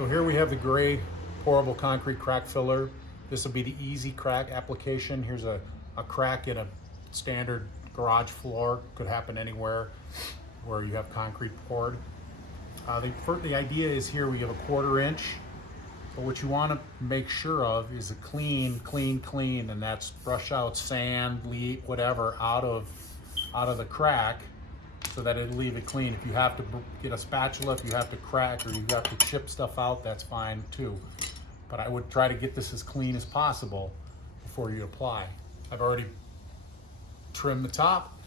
So here we have the gray pourable concrete crack filler. This will be the easy crack application. Here's a crack in a standard garage floor. Could happen anywhere where you have concrete poured. The idea is here we have a 1/4 inch. But what you want to make sure of is a clean, and that's brush out sand, leaf, whatever out of the crack, so that it'll leave it clean. If you have to get a spatula, if you have to crack or you have to chip stuff out, that's fine too. But I would try to get this as clean as possible before you apply. I've already trimmed the top.